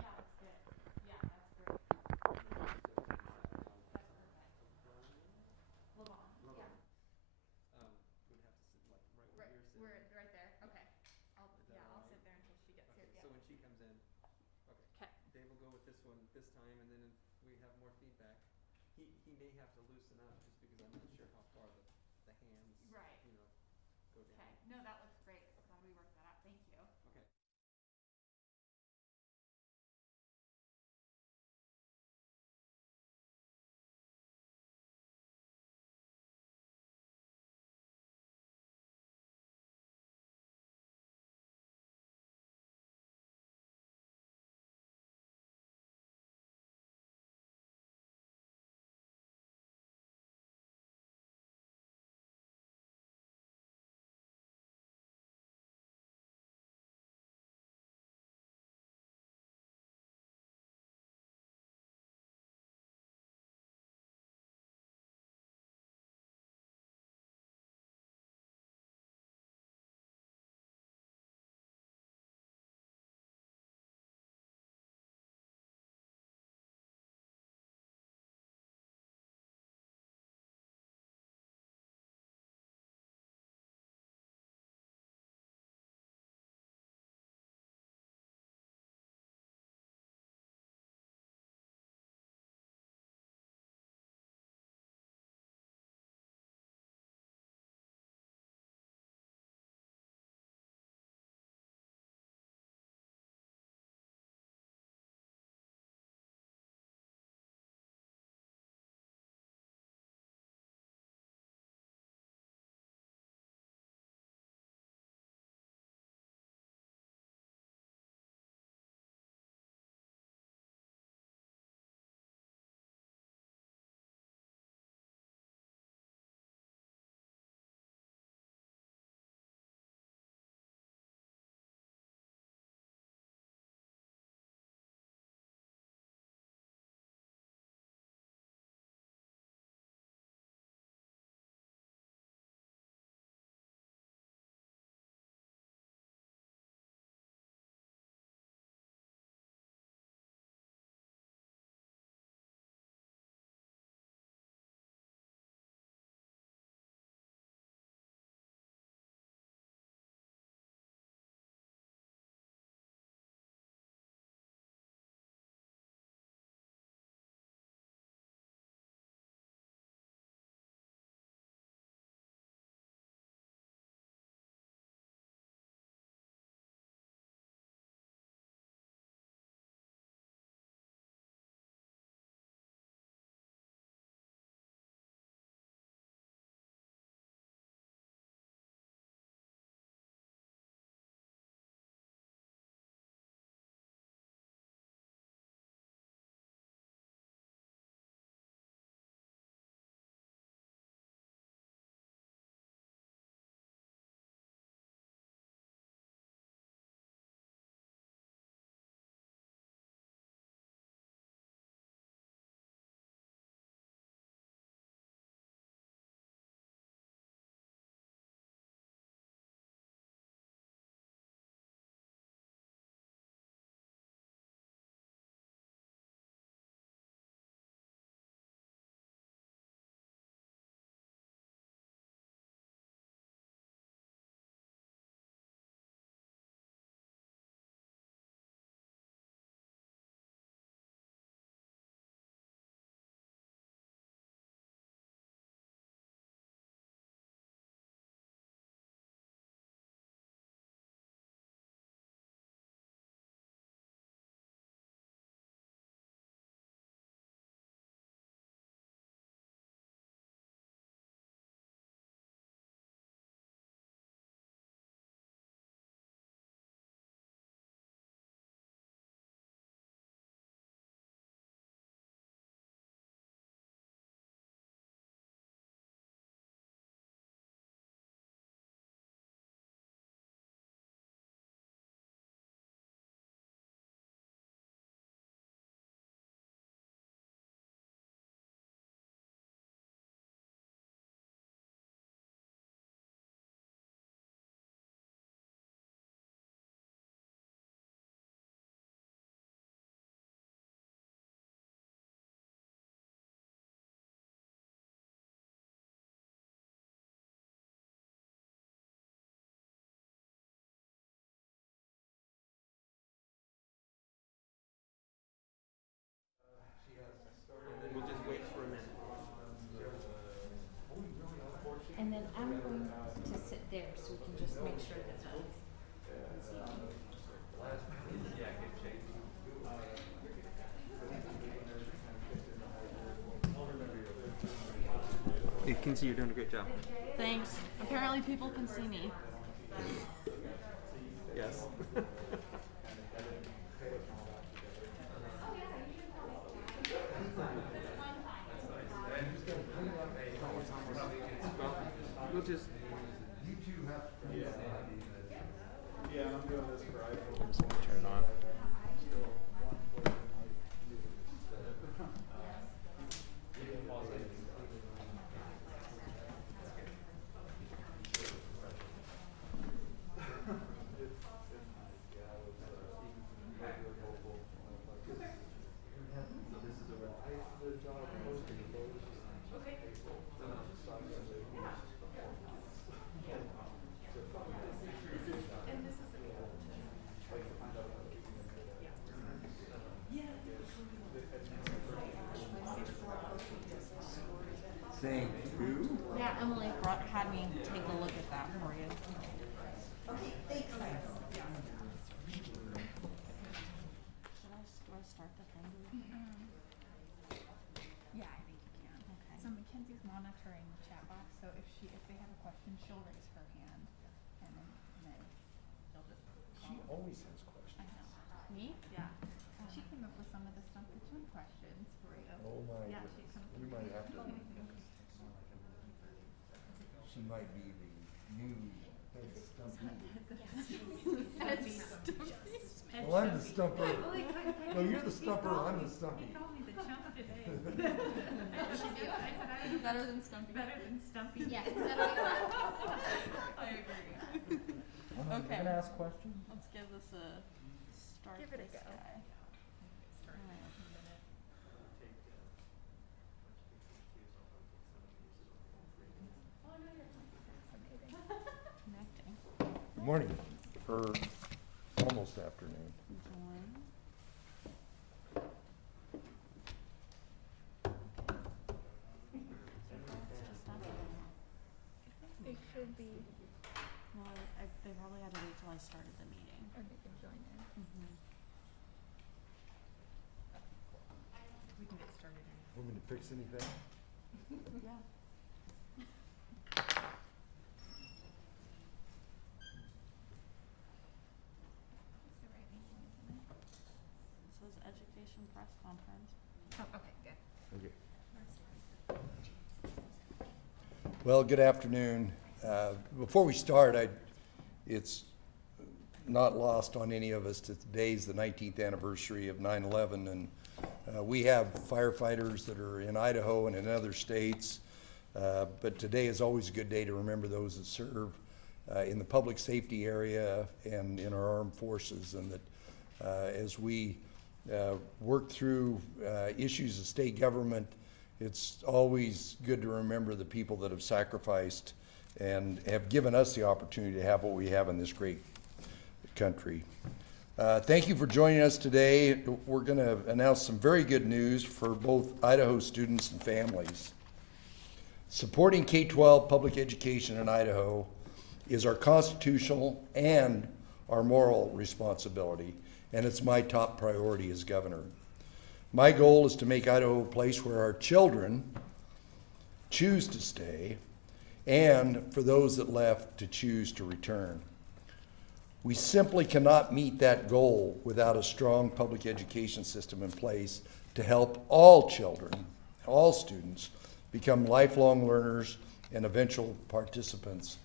That looks good. Yeah, that's great. That's perfect. Levon, yeah. Would have to sit like right where Right, you're sitting. we're right there. Yeah. Okay. Is that I'll alright? sit there until she gets here. Okay, Yeah. so when she comes in, okay, 'Kay. Dave will go with this one this time, and then if we have more feedback, he may have to loosen up just because I'm not sure how far the hands, Right. you know, go down. Okay. No, that looks great. Okay. Glad we worked that out. Thank you. Okay. can see you're doing a great job. Thanks. Apparently people can see me. Yes. We'll just. Turn it on. Thank you. Yeah, Emily had me take a look at that for you. Okay, thanks. Should I start the thing? Yeah, I think you can. Okay. So Mackenzie's monitoring the chat box, so if they have a question, she'll raise her hand, and then they'll just. She always has questions. I know. Me? Yeah. She came up with some of the Stump the Chin questions for you. Oh my Yeah, goodness. she comes. We might have to. She might be the new head stumpy. Well, I'm the stumper. No, you're the stumper, I'm the stumpy. He called me the chump today. Better than Stumpy. Better than Stumpy. Yeah. I agree. Okay. You gonna ask questions? Let's give this a start. Give it a this go. guy. Start in a minute. Connecting. Good morning, or almost afternoon. Join. They should be, Well, they probably had to wait till I started the meeting. or they can join in. Mm-hmm. We can get started in. Want me to fix anything? Yeah. It's the right meeting, isn't it? It says education press conference. Oh, okay, good. Okay. Well, good afternoon. Before we start, it's not lost on any of us that today's the 19th anniversary of 9/11, and we have firefighters that are in Idaho and in other states, but today is always a good day to remember those that serve in the public safety area and in our armed forces, and that as we work through issues of state government, it's always good to remember the people that have sacrificed and have given us the opportunity to have what we have in this great country. Thank you for joining us today. We're going to announce some very good news for both Idaho students and families. Supporting K-12 public education in Idaho is our constitutional and our moral responsibility, and it's my top priority as governor. My goal is to make Idaho a place where our children choose to stay, and for those that left to choose to return. We simply cannot meet that goal without a strong public education system in place to help all children, all students, become lifelong learners and eventual participants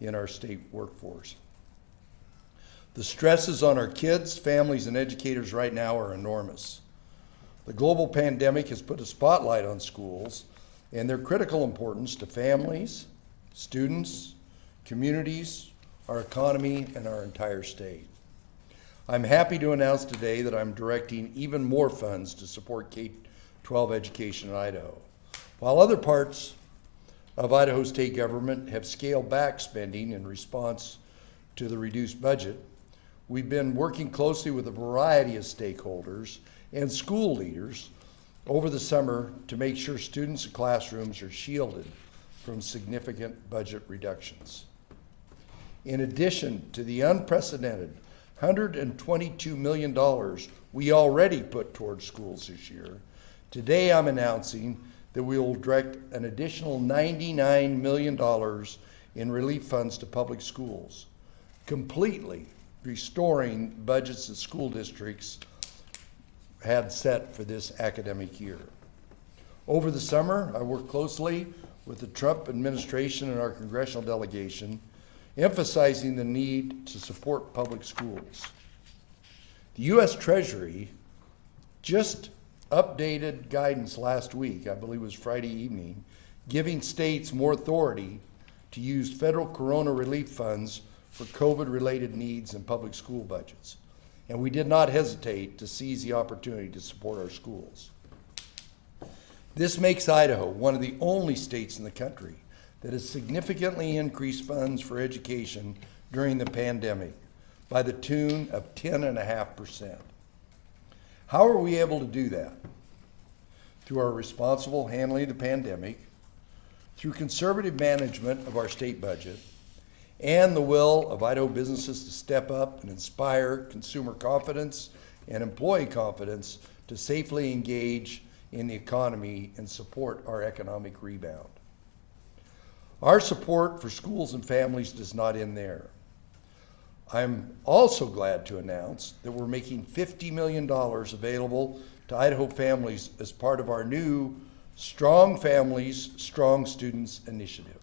in our state workforce. The stresses on our kids, families, and educators right now are enormous. The global pandemic has put a spotlight on schools and their critical importance to families, students, communities, our economy, and our entire state. I'm happy to announce today that I'm directing even more funds to support K-12 education in Idaho. While other parts of Idaho state government have scaled back spending in response to the reduced budget, we've been working closely with a variety of stakeholders and school leaders over the summer to make sure students and classrooms are shielded from significant budget reductions. In addition to the unprecedented $122 million we already put towards schools this year, today I'm announcing that we will direct an additional $99 million in relief funds to public schools, completely restoring budgets that school districts had set for this academic year. Over the summer, I worked closely with the Trump administration and our congressional delegation, emphasizing the need to support public schools. The U.S. Treasury just updated guidance last week, I believe it was Friday evening, giving states more authority to use federal corona relief funds for COVID-related needs in public school budgets. And we did not hesitate to seize the opportunity to support our schools. This makes Idaho one of the only states in the country that has significantly increased funds for education during the pandemic by the tune of 10.5%. How are we able to do that? Through our responsible handling of the pandemic, through conservative management of our state budget, and the will of Idaho businesses to step up and inspire consumer confidence and employee confidence to safely engage in the economy and support our economic rebound. Our support for schools and families does not end there. I'm also glad to announce that we're making $50 million available to Idaho families as part of our new Strong Families, Strong Students initiative.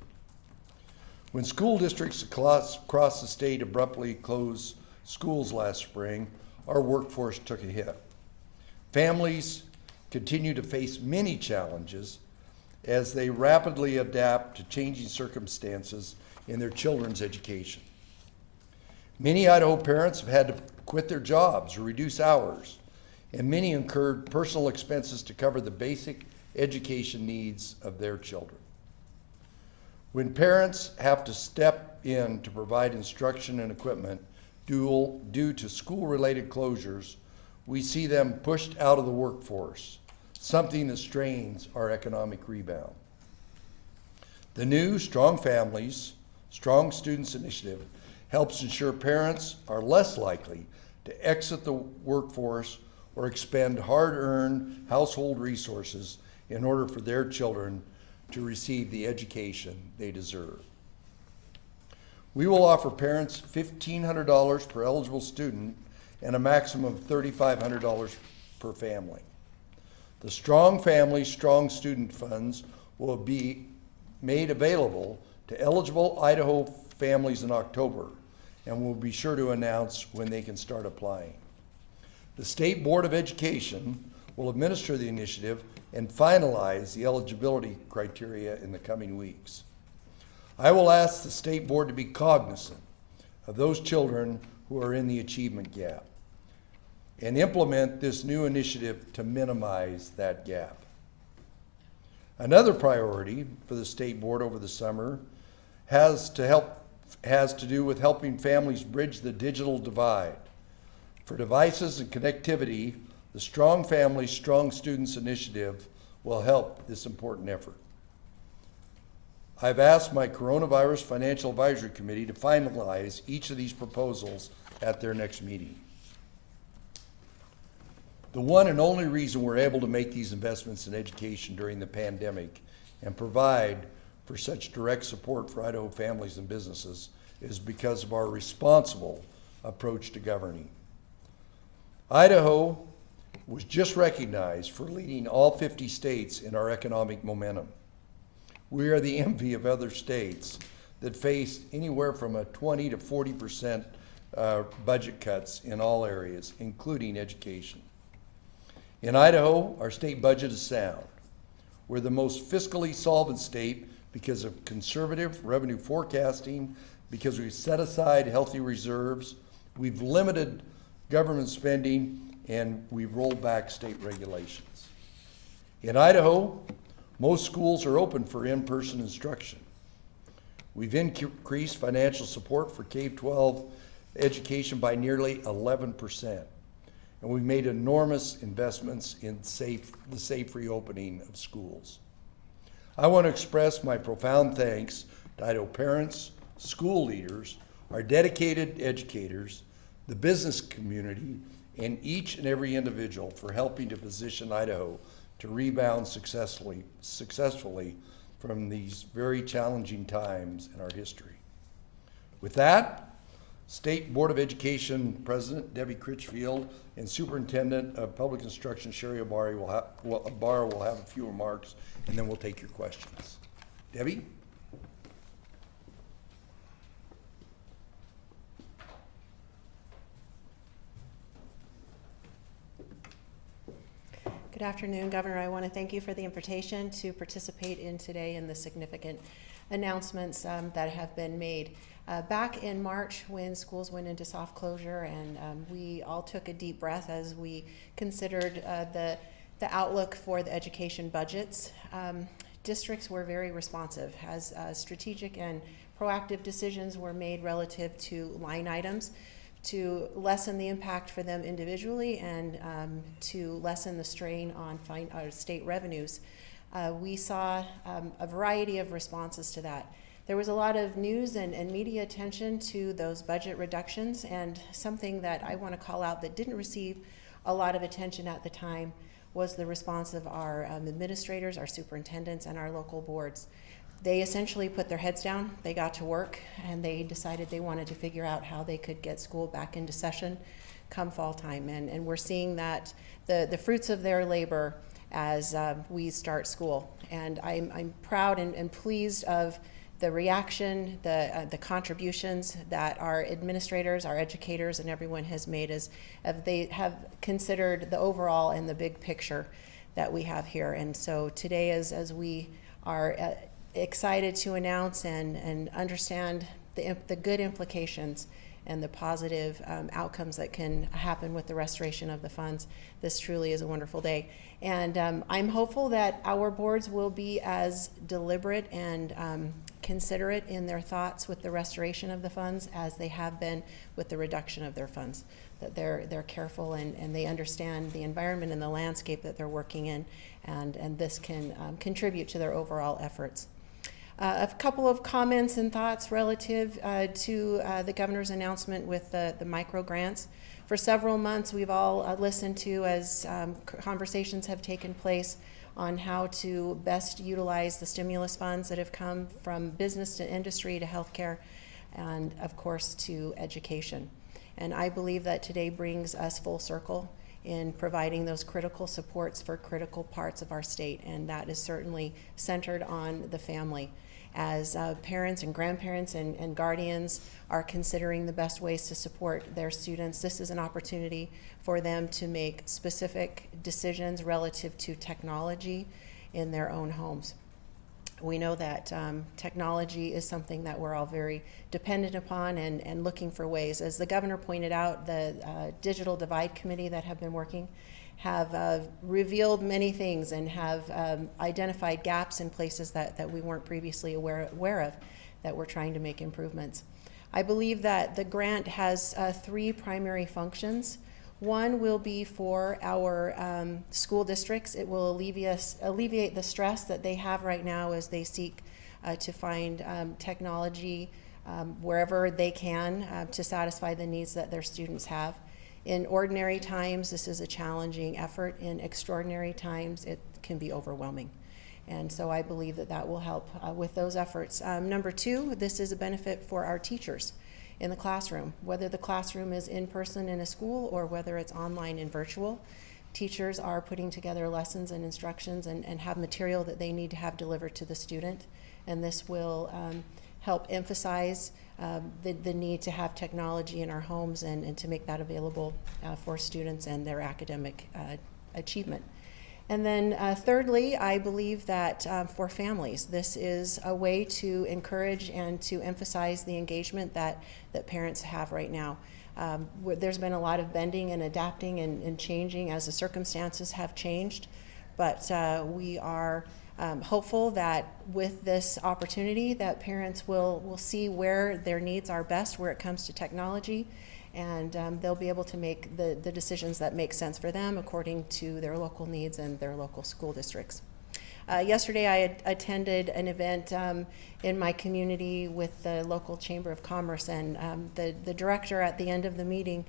When school districts across the state abruptly closed schools last spring, our workforce took a hit. Families continue to face many challenges as they rapidly adapt to changing circumstances in their children's education. Many Idaho parents have had to quit their jobs or reduce hours, and many incurred personal expenses to cover the basic education needs of their children. When parents have to step in to provide instruction and equipment due to school-related closures, we see them pushed out of the workforce, something that strains our economic rebound. The new Strong Families, Strong Students initiative helps ensure parents are less likely to exit the workforce or expend hard-earned household resources in order for their children to receive the education they deserve. We will offer parents $1,500 per eligible student and a maximum of $3,500 per family. The Strong Family, Strong Student funds will be made available to eligible Idaho families in October, and we'll be sure to announce when they can start applying. The State Board of Education will administer the initiative and finalize the eligibility criteria in the coming weeks. I will ask the State Board to be cognizant of those children who are in the achievement gap and implement this new initiative to minimize that gap. Another priority for the State Board over the summer has to do with helping families bridge the digital divide. For devices and connectivity, the Strong Families, Strong Students initiative will help this important effort. I've asked my Coronavirus Financial Advisory Committee to finalize each of these proposals at their next meeting. The one and only reason we're able to make these investments in education during the pandemic and provide for such direct support for Idaho families and businesses is because of our responsible approach to governing. Idaho was just recognized for leading all 50 states in our economic momentum. We are the envy of other states that faced anywhere from a 20 to 40% budget cuts in all areas, including education. In Idaho, our state budget is sound. We're the most fiscally solvent state because of conservative revenue forecasting, because we've set aside healthy reserves, we've limited government spending, and we've rolled back state regulations. In Idaho, most schools are open for in-person instruction. We've increased financial support for K-12 education by nearly 11%. And we've made enormous investments in the safe reopening of schools. I want to express my profound thanks to Idaho parents, school leaders, our dedicated educators, the business community, and each and every individual for helping to position Idaho to rebound successfully from these very challenging times in our history. With that, State Board of Education President Debbie Critchfield and Superintendent of Public Instruction Sherry Abari will have a few remarks, and then we'll take your questions. Debbie? Good afternoon, Governor. I want to thank you for the invitation to participate in today in the significant announcements that have been made. Back in March, when schools went into soft closure, and we all took a deep breath as we considered the outlook for the education budgets, districts were very responsive as strategic and proactive decisions were made relative to line items to lessen the impact for them individually and to lessen the strain on state revenues. We saw a variety of responses to that. There was a lot of news and media attention to those budget reductions, and something that I want to call out that didn't receive a lot of attention at the time was the response of our administrators, our superintendents, and our local boards. They essentially put their heads down, they got to work, and they decided they wanted to figure out how they could get school back into session come fall time. And we're seeing that the fruits of their labor as we start school. And I'm proud and pleased of the reaction, the contributions that our administrators, our educators, and everyone has made as they have considered the overall and the big picture that we have here. And so today, as we are excited to announce and understand the good implications and the positive outcomes that can happen with the restoration of the funds, this truly is a wonderful day. And I'm hopeful that our boards will be as deliberate and considerate in their thoughts with the restoration of the funds as they have been with the reduction of their funds. That they're careful and they understand the environment and the landscape that they're working in, and this can contribute to their overall efforts. A couple of comments and thoughts relative to the governor's announcement with the micro grants. For several months, we've all listened to as conversations have taken place on how to best utilize the stimulus funds that have come from business to industry to healthcare and, of course, to education. And I believe that today brings us full circle in providing those critical supports for critical parts of our state, and that is certainly centered on the family. As parents and grandparents and guardians are considering the best ways to support their students, this is an opportunity for them to make specific decisions relative to technology in their own homes. We know that technology is something that we're all very dependent upon and looking for ways. As the governor pointed out, the Digital Divide Committee that have been working have revealed many things and have identified gaps in places that we weren't previously aware of, that we're trying to make improvements. I believe that the grant has three primary functions. One will be for our school districts. It will alleviate the stress that they have right now as they seek to find technology wherever they can to satisfy the needs that their students have. In ordinary times, this is a challenging effort. In extraordinary times, it can be overwhelming. And so I believe that that will help with those efforts. Number two, this is a benefit for our teachers in the classroom. Whether the classroom is in person in a school or whether it's online and virtual, teachers are putting together lessons and instructions and have material that they need to have delivered to the student. And this will help emphasize the need to have technology in our homes and to make that available for students and their academic achievement. And then thirdly, I believe that for families, this is a way to encourage and to emphasize the engagement that parents have right now. There's been a lot of bending and adapting and changing as the circumstances have changed, but we are hopeful that with this opportunity that parents will see where their needs are best, where it comes to technology, and they'll be able to make the decisions that make sense for them according to their local needs and their local school districts. Yesterday I had attended an event in my community with the local Chamber of Commerce, and the director at the end of the meeting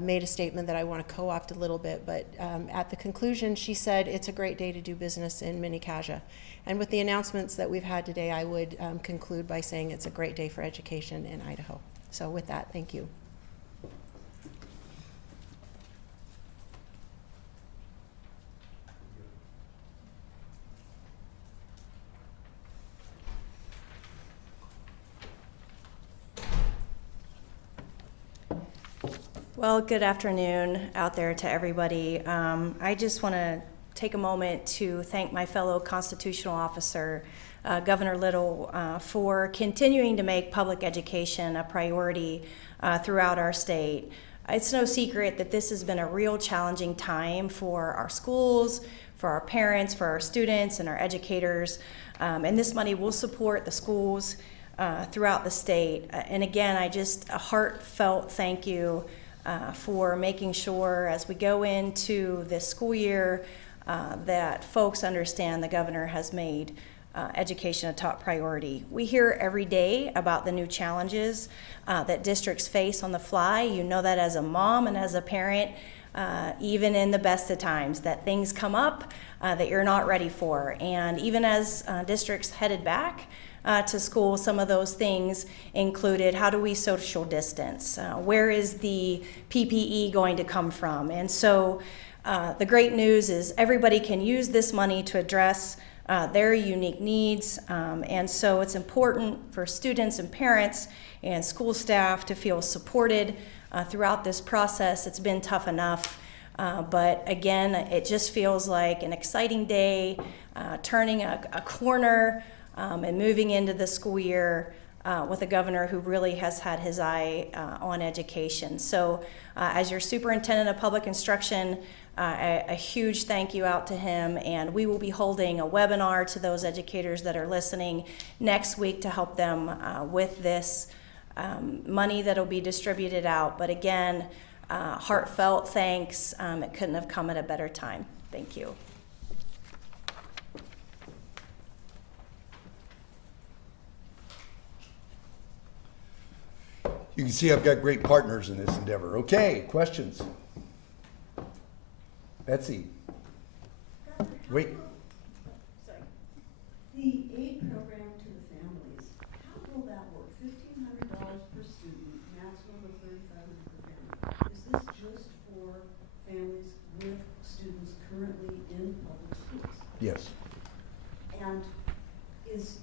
made a statement that I want to co-opt a little bit, but at the conclusion, she said it's a great day to do business in Mini-Caja. And with the announcements that we've had today, I would conclude by saying it's a great day for education in Idaho. So with that, thank you. Well, good afternoon out there to everybody. I just want to take a moment to thank my fellow constitutional officer, Governor Little, for continuing to make public education a priority throughout our state. It's no secret that this has been a real challenging time for our schools, for our parents, for our students, and our educators. And this money will support the schools throughout the state. And again, a heartfelt thank you for making sure as we go into this school year that folks understand the governor has made education a top priority. We hear every day about the new challenges that districts face on the fly. You know that as a mom and as a parent, even in the best of times, that things come up that you're not ready for. And even as districts headed back to school, some of those things included, how do we social distance? Where is the PPE going to come from? And so the great news is everybody can use this money to address their unique needs. And so it's important for students and parents and school staff to feel supported throughout this process. It's been tough enough. But again, it just feels like an exciting day, turning a corner, and moving into the school year with a governor who really has had his eye on education. So as your superintendent of public instruction, a huge thank you out to him, and we will be holding a webinar to those educators that are listening next week to help them with this money that will be distributed out. But again, heartfelt thanks. It couldn't have come at a better time. Thank you. You can see I've got great partners in this endeavor. Okay, questions? Betsy. Wait. Sorry. The aid program to the families, how will that work? $1,500 per student, maximum of $3,500 per family. Is this just for families with students currently in public schools? Yes. And is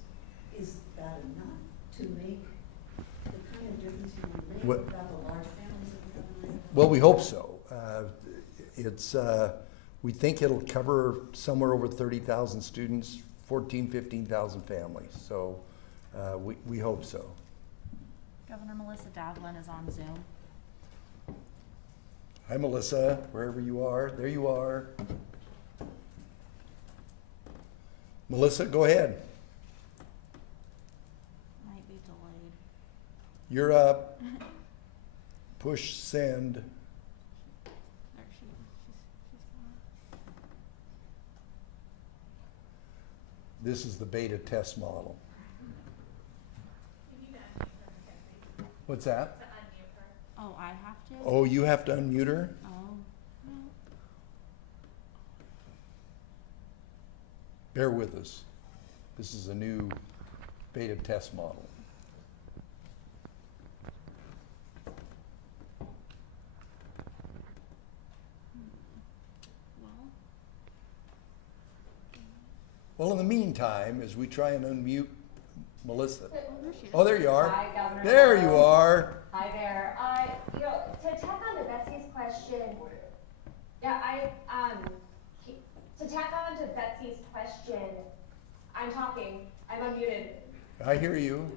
that enough to make the kind of difference you want to make What- about the large families that we have in Idaho? Well, we hope so. We think it'll cover somewhere over 30,000 students, 15,000 families. So we hope so. Governor Melissa Davlin is on Zoom. Hi, Melissa, wherever you are. There you are. Melissa, go ahead. Might be delayed. You're up. Push send. There she's gone. This is the beta test model. What's that? Oh, I have to? Oh, you have to unmute her? Oh, no. Bear with us. This is a new beta test model. Well, Well, in the meantime, as we try and unmute Melissa. there she is. Oh, there you are. Hi, Governor. There you are. Hi there. To tack on to Betsy's question, to tack on to Betsy's question, I'm talking, I'm unmuted. I hear you.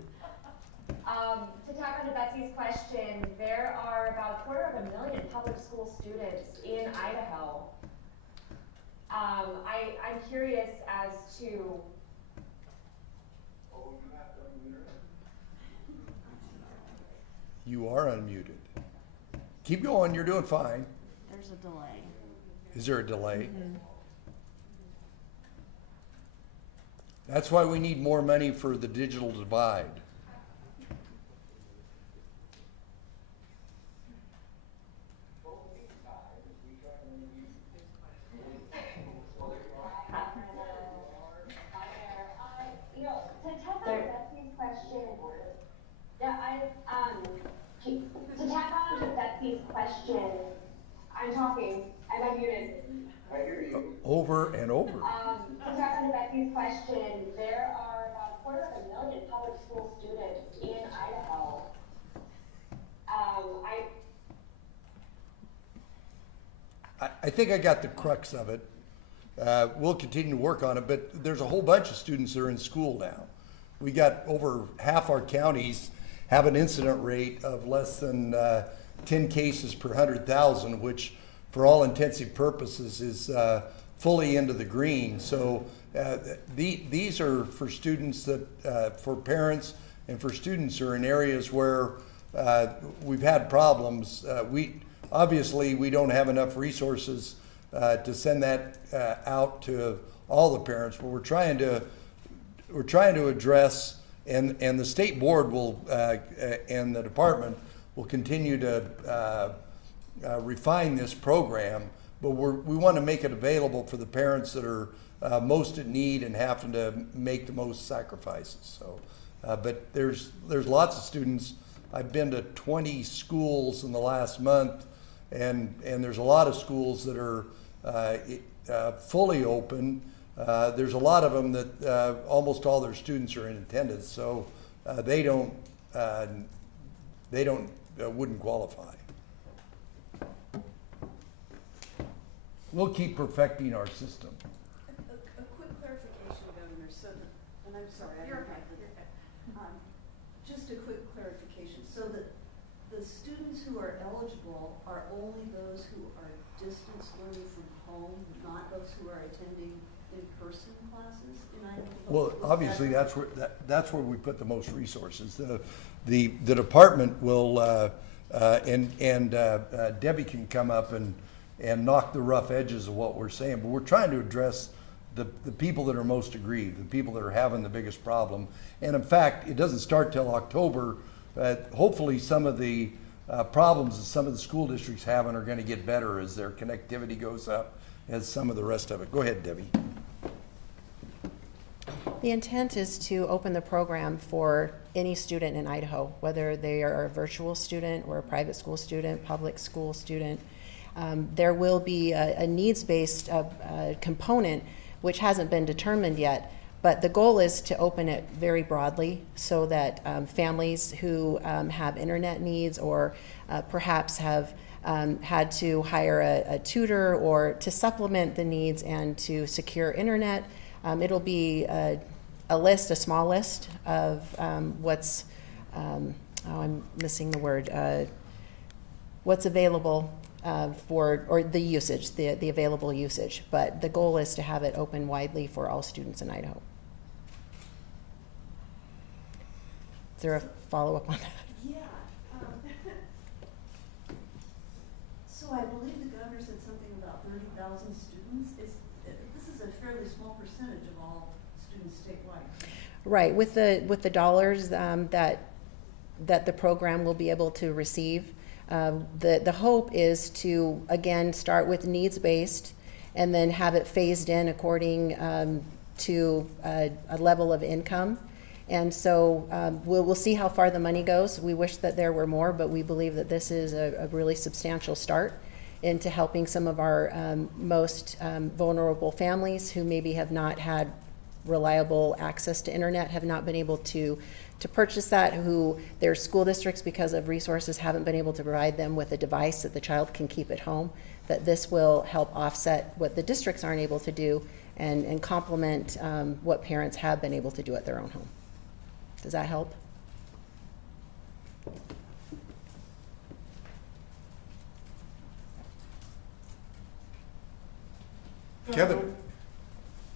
To tack on to Betsy's question, there are about 250,000 public school students in Idaho. I'm curious as to. You are unmuted. Keep going, you're doing fine. There's a delay. Is there a delay? That's why we need more money for the digital divide. Betsy's question, there are about 250,000 public school students in Idaho. I think I got the crux of it. We'll continue to work on it, but there's a whole bunch of students that are in school now. We got over half our counties have an incident rate of less than 10 cases per 100,000, which for all intensive purposes is fully into the green. So these are for students that, for parents and for students who are in areas where we've had problems. Obviously, we don't have enough resources to send that out to all the parents, but we're trying to address, and the state board will and the department will continue to refine this program, but we want to make it available for the parents that are most in need and having to make the most sacrifices. So, but there's lots of students. I've been to 20 schools in the last month, and there's a lot of schools that are fully open. There's a lot of them that almost all their students are in attendance, so they wouldn't qualify. We'll keep perfecting our system. A quick clarification, Governor, so that, and I'm sorry, I don't have the, just a quick clarification, so that the students who are eligible are only those who are distance learning from home, not those who are attending in-person classes in Idaho? Well, obviously, that's where we put the most resources. The department will, and Debbie can come up and knock the rough edges of what we're saying, but we're trying to address the people that are most aggrieved, the people that are having the biggest problem. And in fact, it doesn't start till October. Hopefully some of the problems that some of the school districts having are going to get better as their connectivity goes up, as some of the rest of it. Go ahead, Debbie. The intent is to open the program for any student in Idaho, whether they are a virtual student or a private school student, public school student. There will be a needs-based component which hasn't been determined yet, but the goal is to open it very broadly so that families who have internet needs or perhaps have had to hire a tutor or to supplement the needs and to secure internet, it'll be a small list of what's, I'm missing the word, what's available or the usage, the available usage. But the goal is to have it open widely for all students in Idaho. Is there a follow-up on that? Yeah. So I believe the governor said something about 30,000 students. This is a fairly small percentage of all students statewide. Right, with the dollars that the program will be able to receive. The hope is to, again, start with needs-based and then have it phased in according to a level of income. And so we'll see how far the money goes. We wish that there were more, but we believe that this is a really substantial start into helping some of our most vulnerable families who maybe have not had reliable access to internet, have not been able to purchase that, who their school districts, because of resources, haven't been able to provide them with a device that the child can keep at home, that this will help offset what the districts aren't able to do and complement what parents have been able to do at their own home. Does that help? Kevin.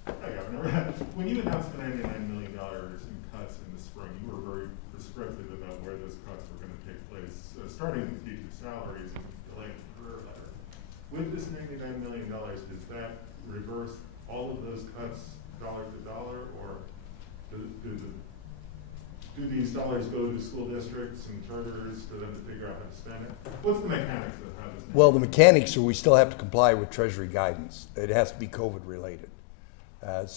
Hi, Governor. When you announced the $99 million in cuts in the spring, you were very prescriptive about where those cuts were going to take place, starting with teacher salaries and delaying the career ladder. With this $99 million, does that reverse all of those cuts dollar to dollar, or do these dollars go to school districts and charters for them to figure out how to spend it? What's the mechanics of how this? Well, the mechanics are we still have to comply with Treasury guidance. It has to be COVID related. And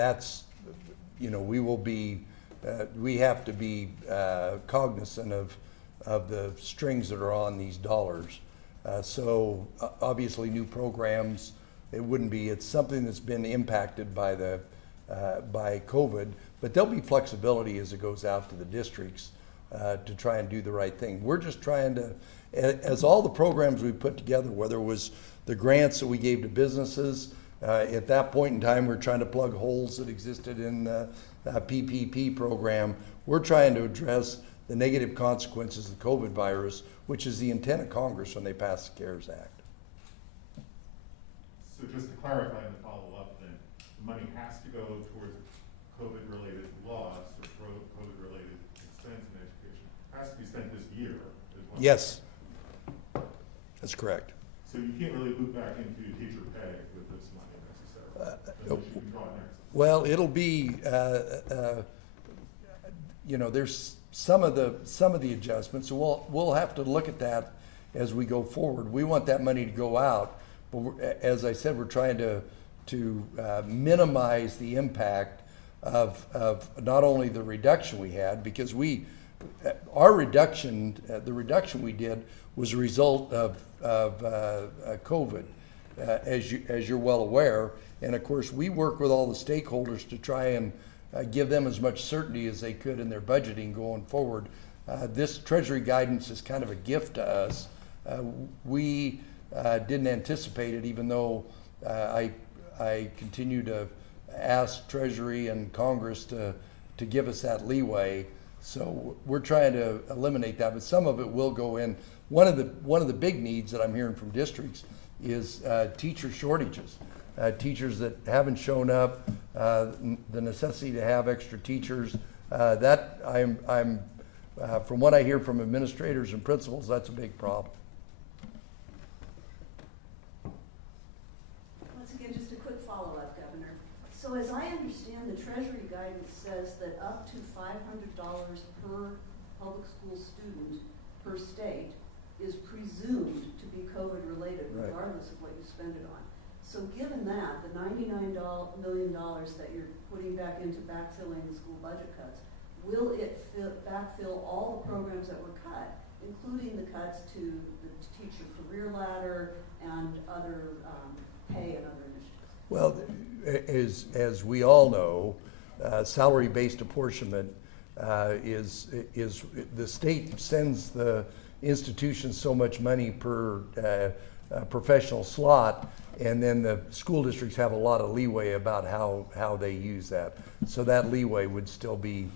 that's, we will be, we have to be cognizant of the strings that are on these dollars. So obviously new programs, It wouldn't be. It's something that's been impacted by by COVID, but there'll be flexibility as it goes out to the districts to try and do the right thing. We're just trying to, as all the programs we put together, whether it was the grants that we gave to businesses, at that point in time, we're trying to plug holes that existed in the PPP program. We're trying to address the negative consequences of the COVID virus, which is the intent of Congress when they passed the CARES Act. So just to clarify and follow up then, the money has to go towards COVID-related loss or COVID-related expense in education. It has to be spent this year as well. Yes, that's correct. So you can't really loop back into your teacher pay with this money necessarily, unless you can draw it next. Well, it'll be, you know, there's some of the adjustments, so we'll have to look at that as we go forward. We want that money to go out, but as I said, we're trying to minimize the impact of not only the reduction we had, because our reduction, the reduction we did was a result of COVID, as you're well aware. And of course, we work with all the stakeholders to try and give them as much certainty as they could in their budgeting going forward. This Treasury guidance is kind of a gift to us. We didn't anticipate it, even though I continue to ask Treasury and Congress to give us that leeway. So we're trying to eliminate that, but some of it will go in. One of the big needs that I'm hearing from districts is teacher shortages. Teachers that haven't shown up, the necessity to have extra teachers. That I'm from what I hear from administrators and principals, that's a big problem. Once again, just a quick follow-up, Governor. So as I understand, the Treasury guidance says that up to $500 per public school student per state is presumed to be COVID-related, Right, regardless of what you spend it on. So given that, the $99 million that you're putting back into backfilling the school budget cuts, will it backfill all the programs that were cut, including the cuts to the teacher career ladder and other pay and other initiatives? Well, as we all know, salary-based apportionment is the state sends the institution so much money per professional slot, and then the school districts have a lot of leeway about how they use that. So that leeway would still be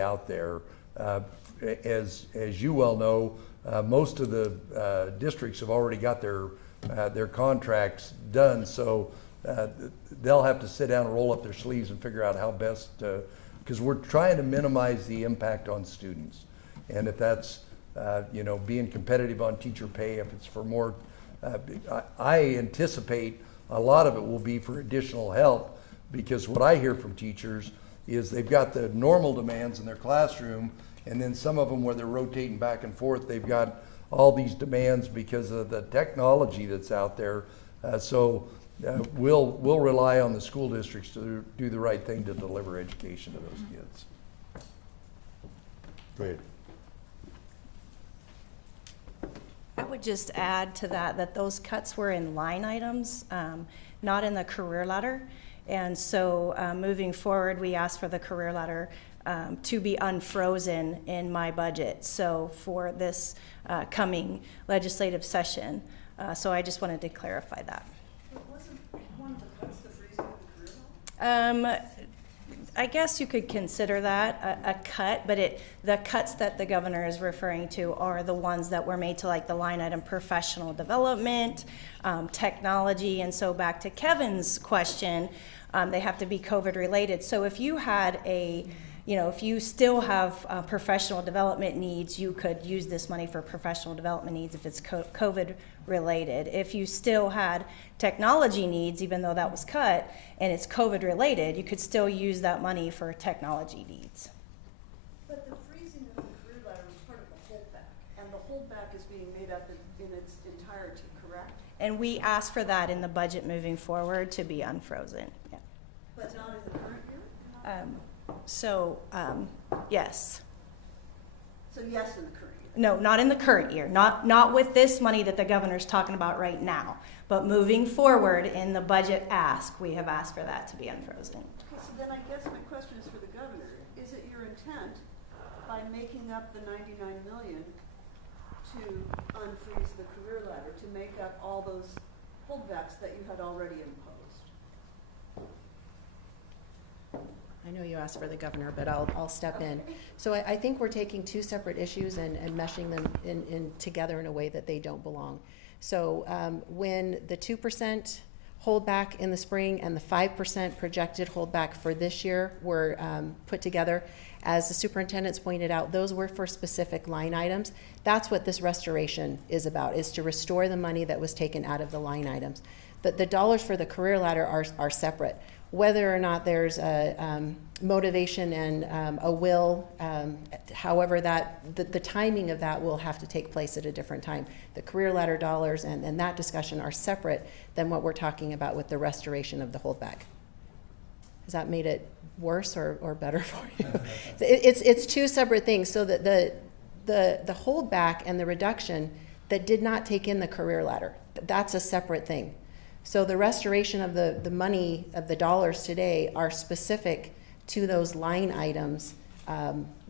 out there. As you well know, most of the districts have already got their contracts done, so they'll have to sit down and roll up their sleeves and figure out how best, because we're trying to minimize the impact on students. And if that's you know, being competitive on teacher pay, if it's for more, I anticipate a lot of it will be for additional help, because what I hear from teachers is they've got the normal demands in their classroom, and then some of them where they're rotating back and forth, they've got all these demands because of the technology that's out there. So we'll rely on the school districts to do the right thing to deliver education to those kids. Great. I would just add to that those cuts were in line items, not in the career ladder. And so moving forward, we asked for the career ladder to be unfrozen in my budget. So for this coming legislative session. So I just wanted to clarify that. But wasn't one of the cuts the freezing of the career ladder? I guess you could consider that a cut, but the cuts that the governor is referring to are the ones that were made to like the line item professional development, technology, and so back to Kevin's question, they have to be COVID related. So if you had if you still have professional development needs, you could use this money for professional development needs if it's COVID related. If you still had technology needs, even though that was cut, and it's COVID related, you could still use that money for technology needs. But the freezing of the career ladder was part of the holdback, and the holdback is being made up in its entirety, correct? And we asked for that in the budget moving forward to be unfrozen. Yeah. But not in the current year? So, yes. So yes, in the current year. No, not in the current year, not with this money that the governor's talking about right now, but moving forward in the budget ask, we have asked for that to be unfrozen. Okay, so then I guess my question is for the governor. Is it your intent, by making up the 99 million, to unfreeze the career ladder, to make up all those holdbacks that you had already imposed? I know you asked for the governor, but I'll step in. So I think we're taking two separate issues and meshing them in together in a way that they don't belong. So when the 2% holdback in the spring and the 5% projected holdback for this year were put together, as the superintendent's pointed out, those were for specific line items. That's what this restoration is about, is to restore the money that was taken out of the line items. The dollars for the career ladder are separate. Whether or not there's a motivation and a will, however the timing of that will have to take place at a different time. The career ladder dollars and that discussion are separate than what we're talking about with the restoration of the holdback. Has that made it worse or better for you? It's two separate things. So that the holdback and the reduction that did not take in the career ladder, that's a separate thing. So the restoration of the money, of the dollars today, are specific to those line items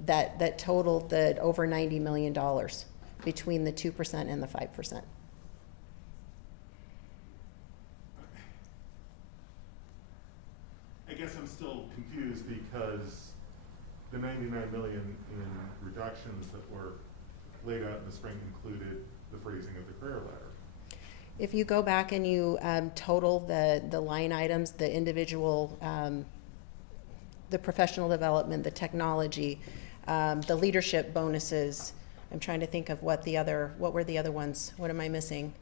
that totaled the over $90 million between the 2% and the 5%. I guess I'm still confused because the 99 million in reductions that were laid out in the spring included the freezing of the career ladder. If you go back and you total the line items, the individual, the professional development, the technology, the leadership bonuses, I'm trying to think of what were the other ones? What am I missing?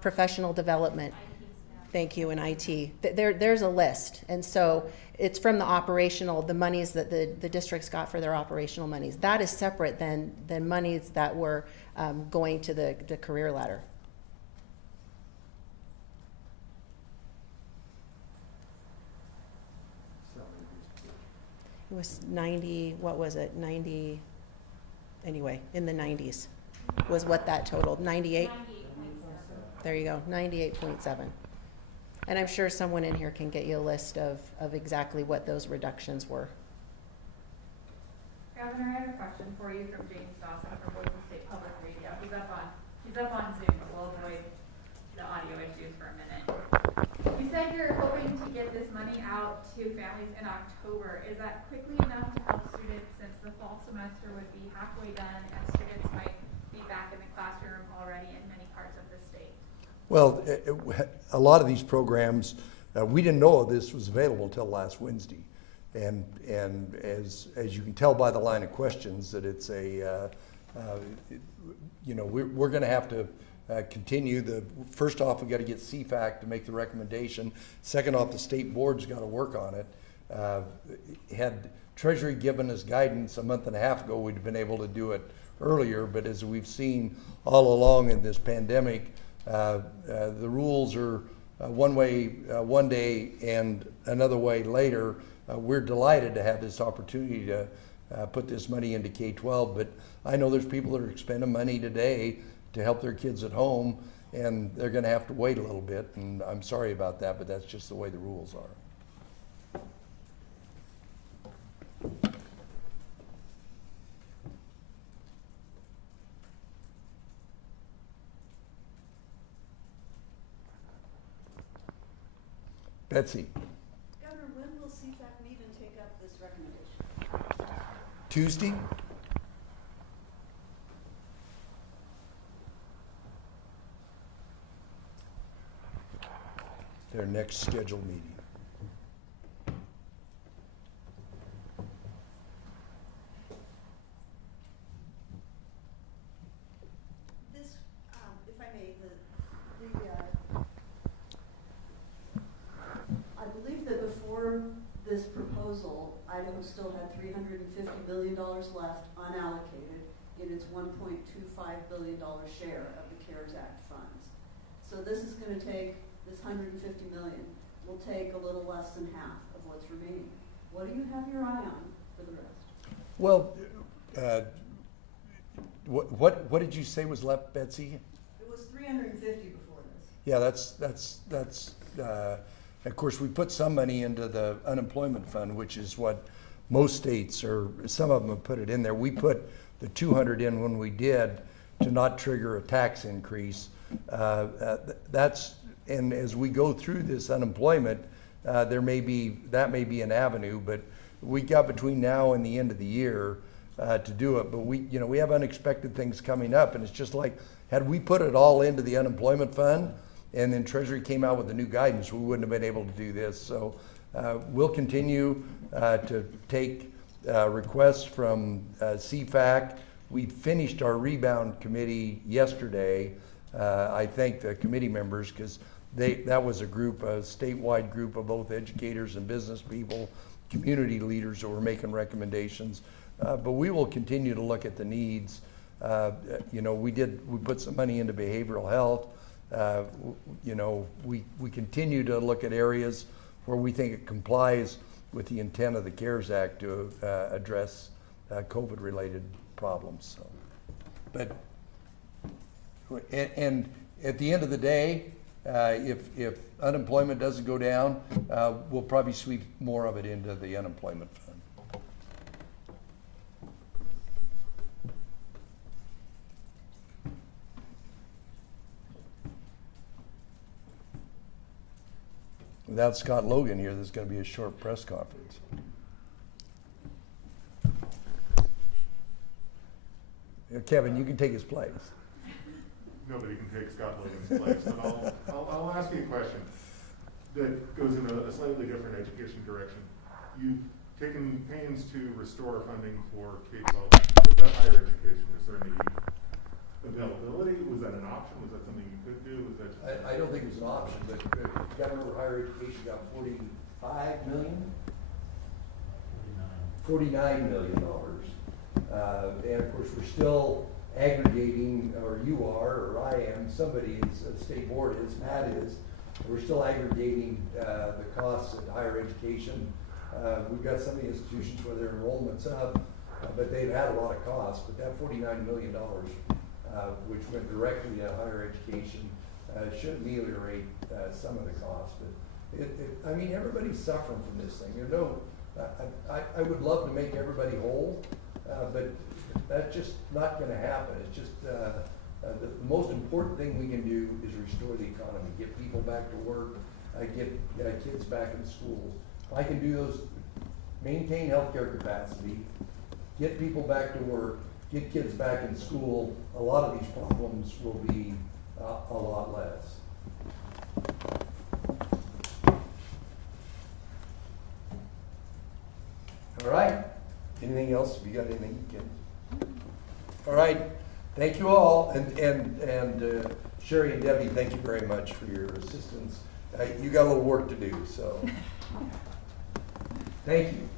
Professional development. Thank you, and IT. There's a list, and so it's from the operational, the monies that the districts got for their operational monies. That is separate than monies that were going to the career ladder. It was 90, what was it, 90, anyway, in the 90s was what that totaled, 98? 98.7. There you go, 98.7. And I'm sure someone in here can get you a list of exactly what those reductions were. Governor, I have a question for you from James Dawson from Boise State Public Radio. He's up on Zoom, but we'll avoid the audio issues for a minute. You said you're hoping to get this money out to families in October. Is that quickly enough to help students, since the fall semester would be halfway done and students might be back in the classroom already in many parts of the state? Well, a lot of these programs, we didn't know this was available until last Wednesday. And as you can tell by the line of questions, that it's we're going to have to continue. First off, we got to get CFAC to make the recommendation. Second off, the state board's got to work on it. Had Treasury given us guidance a month and a half ago, we'd have been able to do it earlier. But as we've seen all along in this pandemic, the rules are one way one day and another way later. We're delighted to have this opportunity to put this money into K-12, but I know there's people that are expending money today to help their kids at home, and they're going to have to wait a little bit, and I'm sorry about that, but that's just the way the rules are. Betsy. Governor, when will CFAC meet and take up this recommendation? Tuesday? Their next scheduled meeting. This, if I may, I believe that before this proposal, Idaho still had $350 million left unallocated in its $1.25 billion share of the CARES Act funds. So this is going to take, this $150 million will take a little less than half of what's remaining. What do you have your eye on for the rest? Well, what did you say was left, Betsy? It was 350 before this. Yeah, that's, of course, we put some money into the unemployment fund, which is what most states, or some of them have put it in there. We put the 200 in when we did to not trigger a tax increase. And as we go through this unemployment, that may be an avenue, but we got between now and the end of the year to do it. But we have unexpected things coming up, and it's just like, had we put it all into the unemployment fund and then Treasury came out with the new guidance, we wouldn't have been able to do this. So we'll continue to take requests from CFAC. We finished our rebound committee yesterday. I thank the committee members because that was a statewide group of both educators and business people, community leaders that were making recommendations. But we will continue to look at the needs. We put some money into behavioral health. We continue to look at areas where we think it complies with the intent of the CARES Act to address COVID-related problems. So, and at the end of the day, if unemployment doesn't go down, we'll probably sweep more of it into the unemployment fund. Without Scott Logan here, there's going to be a short press conference. Kevin, you can take his place. Nobody can take Scott Logan's place, but I'll ask you a question that goes in a slightly different education direction. You've taken pains to restore funding for K-12. What about higher education? Is there any availability? Was that an option? Was that something you could do? Was that I don't think it was an option, but you got to remember higher education got $49 million. And of course, we're still aggregating, or you are, or I am, somebody is, the state board is, Matt is, we're still aggregating the costs of higher education. We've got some of the institutions where their enrollment's up, but they've had a lot of costs. But that $49 million, which went directly to higher education, should ameliorate some of the costs. But everybody's suffering from this thing. I would love to make everybody whole, but that's just not going to happen. It's just the most important thing we can do is restore the economy, get people back to work, get kids back in schools. If I can do those, maintain healthcare capacity, get people back to work, get kids back in school, a lot of these problems will be a lot less. All right. Anything else? Have you got anything, Ken? All right. Thank you all, and Sherry and Debbie, thank you very much for your assistance. You got a little work to do, so thank you.